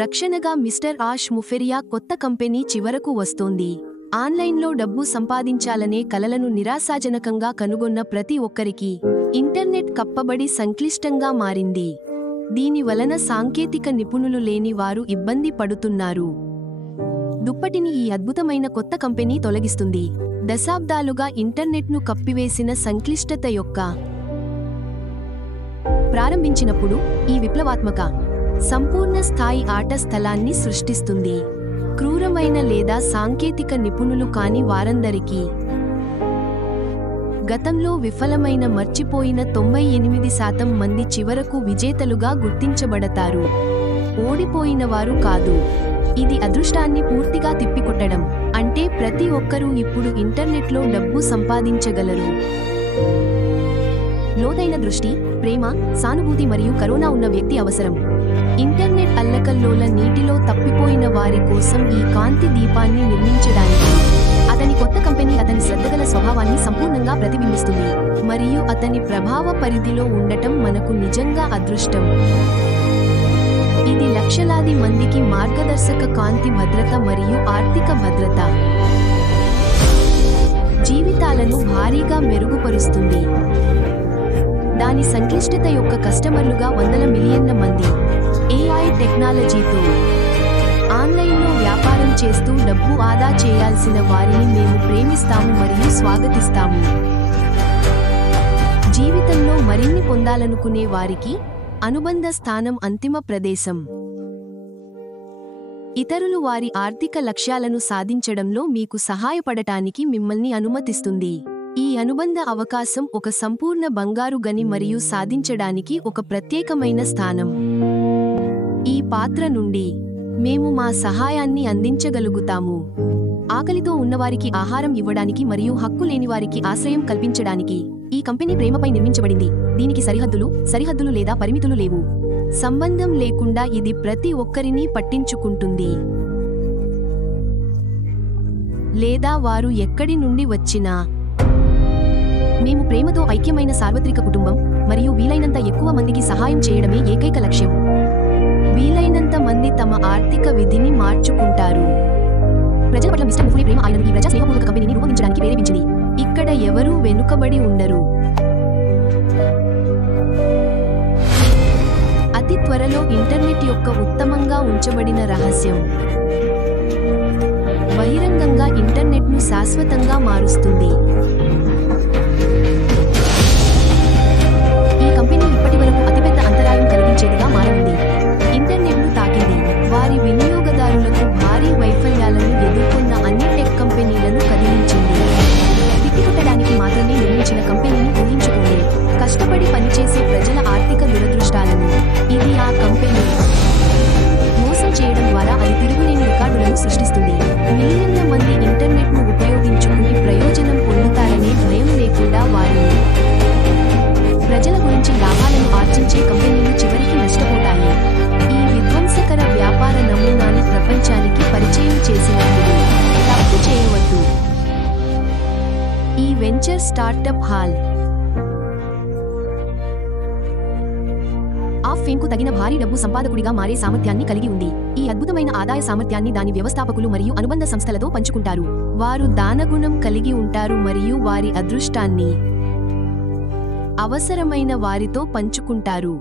రక్షణగా mister ash ముఫెరియా కొత్త company చివరకు వస్తోంది. ఆన్లైన్లో డబ్బు సంపాదించాలనే కలలను నిరాశాజనకంగా కనుగొన్న ప్రతి ఒక్కరికి ఇంటర్నెట్ కప్పబడి సంక్లిష్టంగా మారింది. దీని వలన సాంకేతిక నిపుణులు లేని వారు ఇబ్బంది పడుతున్నారు. దుప్పటిని ఈ అద్భుతమైన కొత్త కంపెనీ తొలగిస్తుంది. దశాబ్దాలుగా ఇంటర్నెట్ను కప్పివేసిన సంక్లిష్టత యొక్క ప్రారంభించినప్పుడు ఈ విప్లవాత్మక సంపూర్ణ స్థాయి ఆట స్థలాన్ని సృష్టిస్తుంది. క్రూరమైన లేదా సాంకేతిక నిపుణులు కాని వారందరికీ గతంలో విఫలమైన మర్చిపోయిన 98% మంది చివరకు విజేతలుగా గుర్తించబడతారు. ఓడిపోయిన వారు కాదు. ఇది అదృష్టాన్ని పూర్తిగా తిప్పికొట్టడం. అంటే ప్రతి ఒక్కరూ ఇప్పుడు ఇంటర్నెట్లో డబ్బు సంపాదించగలరు. లోతైన దృష్టి, ప్రేమ, సానుభూతి మరియు కరుణ ఉన్న వ్యక్తి అవసరం. ఇంటర్నెట్ అల్లకల్లోల నీటిలో తప్పిపోయిన వారి కోసం ఈ కాంతి దీపాన్ని నిర్మించడానికి అతని కొత్త కంపెనీ అతని శ్రద్ధగల స్వభావాన్ని సంపూర్ణంగా ప్రతిబింబిస్తుంది మరియు అతని ప్రభావ పరిధిలో ఉండటం మనకు నిజంగా అదృష్టం. ఇది లక్షలాది మందికి మార్గదర్శక కాంతి భద్రత మరియు ఆర్థిక భద్రత జీవితాలను భారీగా మెరుగుపరుస్తుంది. దాని సంక్లిష్టత యొక్క కస్టమర్లుగా వందల మిలియన్ల మంది AI టెక్నాలజీతో ఆన్లైన్లో వ్యాపారం చేస్తూ డబ్బు ఆదా చేయాల్సిన వారిని మేము ప్రేమిస్తాము మరియు స్వాగతిస్తాము. జీవితంలో మరిన్ని పొందాలనుకునే వారికి అనుబంధ స్థానం అంతిమ ప్రదేశం. ఇతరులు వారి ఆర్థిక లక్ష్యాలను సాధించడంలో మీకు సహాయపడటానికి మిమ్మల్ని అనుమతిస్తుంది. ఈ అనుబంధ అవకాశం ఒక సంపూర్ణ బంగారు గని మరియు సాధించడానికి ఒక ప్రత్యేకమైన స్థానం. ఈ పాత్ర నుండి మేము మా సహాయాన్ని అందించగలుగుతాము. ఆకలితో ఉన్నవారికి ఆహారం ఇవ్వడానికి మరియు హక్కు లేనివారికి ఆశ్రయం కల్పించడానికి ఈ కంపెనీ ప్రేమపై నిర్మించబడింది. దీనికి సరిహద్దులు లేదా పరిమితులు లేవు. సంబంధం లేకుండా ఇది ప్రతి ఒక్కరినీ పట్టించుకుంటుంది. లేదా వారు ఎక్కడి నుండి వచ్చినా మేము ప్రేమతో ఐక్యమైన సార్వత్రిక కుటుంబం మరియు వీలైనంత ఎక్కువ మందికి సహాయం చేయడమే ఏకైక లక్ష్యం. వీలైనంత మంది తమ ఆర్థిక విధిని మార్చుకుంటారు. ప్రజల పట్ల మిస్టర్ ముఫెరియా ప్రేమ ఆయనను ఈ ప్రజా స్నేహపూర్వక కంపెనీని రూపొందించడానికి ప్రేరేపించింది. ఇక్కడ ఎవరూ వెనుకబడి ఉండరు. అతి త్వరలో ఇంటర్నెట్ యొక్క ఉత్తమంగా ఉంచబడిన రహస్యం బహిరంగంగా ఇంటర్నెట్ను శాశ్వతంగా మారుస్తుంది. ఈ కంపెనీ ఇప్పటివరకు అతిపెద్ద అంతరాయం కలిగించేదిగా మారింది. ఇంటర్నెట్ను తాకింది. వారి వినియోగదారులకు భారీ వైఫల్యాలను ఎదుర్కొన్న అన్ని టెక్ కంపెనీలను కదిలించింది. తిప్పికొట్టడానికి మాత్రమే నిర్మించిన కంపెనీని ఊహించుకోండి. కష్టపడి పనిచేసే ప్రజల ఆర్థిక దురదృష్టాలను. ఇది ఆ కంపెనీ మోసం చేయడం ద్వారా అది తిరుగులేని రికార్డులను సృష్టిస్తుంది. మిలియన్ల మంది ఇంటర్నెట్ను ఉపయోగించుకుని ప్రయోజనం పొందుతారనే భయం లేకుండా వారిని ప్రజల గురించి లాభాలను ఆర్జించే కంపెనీలు చివరికి నష్టపోతాయి. ఈ విధ్వంసకర వ్యాపార నమూనాను ప్రపంచానికి పరిచయం చేసినప్పుడు తప్పు చేయవద్దు. ఈ వెంచర్ స్టార్టప్ హాల్ ఆఫ్ ఫేమ్కు తగిన భారీ డబ్బు సంపాదకుడిగా మారే సామర్థ్యాన్ని కలిగి ఉంది. ఈ అద్భుతమైన ఆదాయ సామర్థ్యాన్ని దాని వ్యవస్థాపకులు మరియు అనుబంధ సంస్థలతో పంచుకుంటారు. వారు దానగుణం కలిగి ఉంటారు మరియు వారి అదృష్టాన్ని అవసరమైన వారితో పంచుకుంటారు.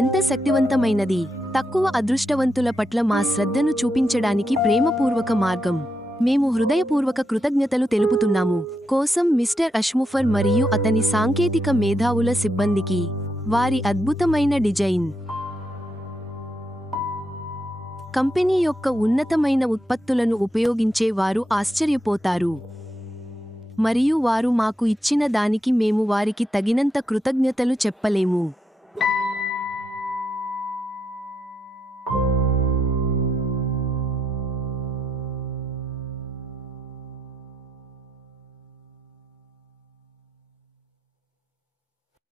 ఎంత శక్తివంతమైనది! తక్కువ అదృష్టవంతుల పట్ల మా శ్రద్ధను చూపించడానికి ప్రేమపూర్వక మార్గం. మేము హృదయపూర్వక కృతజ్ఞతలు తెలుపుతున్నాము కోసం మిస్టర్ అష్ముఫర్ మరియు అతని సాంకేతిక మేధావుల సిబ్బందికి. వారి అద్భుతమైన డిజైన్ కంపెనీ యొక్క ఉన్నతమైన ఉత్పత్తులను ఉపయోగించే వారు ఆశ్చర్యపోతారు. మరియు వారు మాకు ఇచ్చిన దానికి మేము వారికి తగినంత కృతజ్ఞతలు చెప్పలేము.